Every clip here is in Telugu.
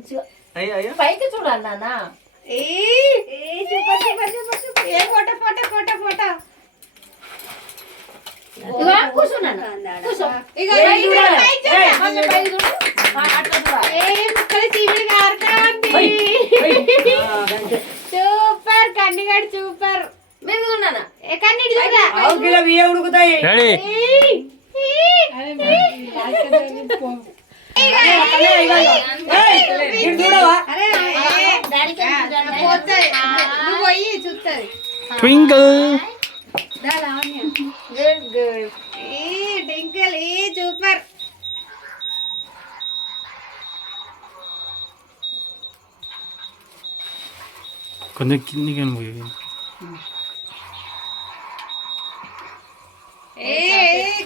మంచిగా అయ్యో అయ్యో పైకి చూడాలి నాన్న. కూర్చున్నాను సూపర్ కన్నిగాడు సూపర్. మీరు చూడన్నా కన్నీడు చూడా ఉడుకుతాయి నువ్వు పోయి చూస్తుంది. Twinkle good good. Tinkle super. కొంచెం కింది కనిపోయి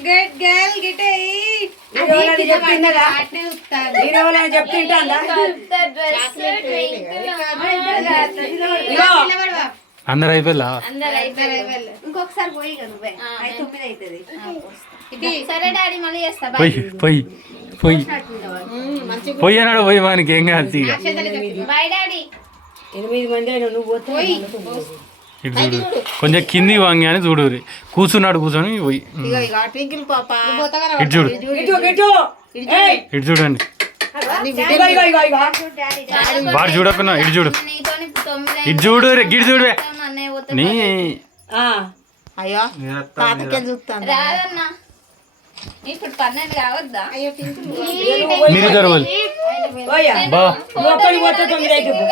గుడ్ గర్ల్ గిటే అందరు అయిపోయిందా? ఇంకొకసారి పోయి నువ్వే 9 అవుతుంది. సరే డాడీ మళ్ళీ చేస్తా. పోయి పోయి పోయి పోయి అన్నాడు. పోయి మనకి ఏం కాదు. Bye daddy. 8 మంది అయినా నువ్వు పోతే ఇటు చూడు, కొంచెం కింది వంగి అని చూడు. కూర్చున్నాడు, కూర్చొని పోయి ట్వింకిల్ పాప ఇటు చూడు, ఇటు చూడండి. వాడు చూడకున్నా ఇటు చూడు, ఇటు చూడు, గిడి చూడు. నీ అయ్యో తాతకెళ్ళి చూస్తాను. రాదన్నా ఇప్పుడు 12 కావద్దా? మీరు ఇద్దరు వాళ్ళు బా ఒక్కడి పోతే 9 అవుతుంది.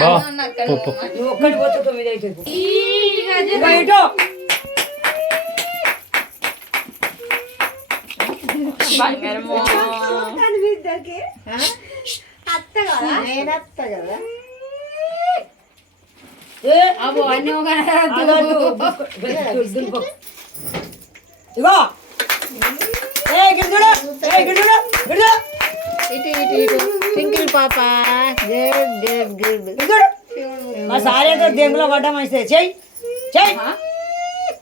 బా పో పో. నువ్వు ఒక్కడి పోతే 9 అవుతుంది. అత్త కదా నేను అత్త కదా. అబ్బో అన్నీ ఇగో ఇటు ఇటు ఇటు ట్వింకిల్ పాప. Good good good. మా సారేతో దెంగులో పడ్డా మంచిదే. చెయ్యి చెయ్యి.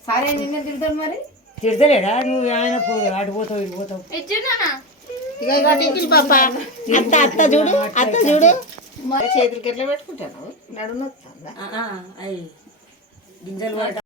సరే నిన్నే తిడతాడు మరి. తిడతలేడా? నువ్వు ఆయన అటు పోతావు ఇటు పోతావు. ఇచ్చున్నానా ఇక ఇక ట్వింకిల్ పాప. అత్త అత్త చూడు, అత్త చూడు. చేతులకి ఎట్లా పెట్టుకుంటాను? నడుము వస్తుందా? గింజలు పడ్డా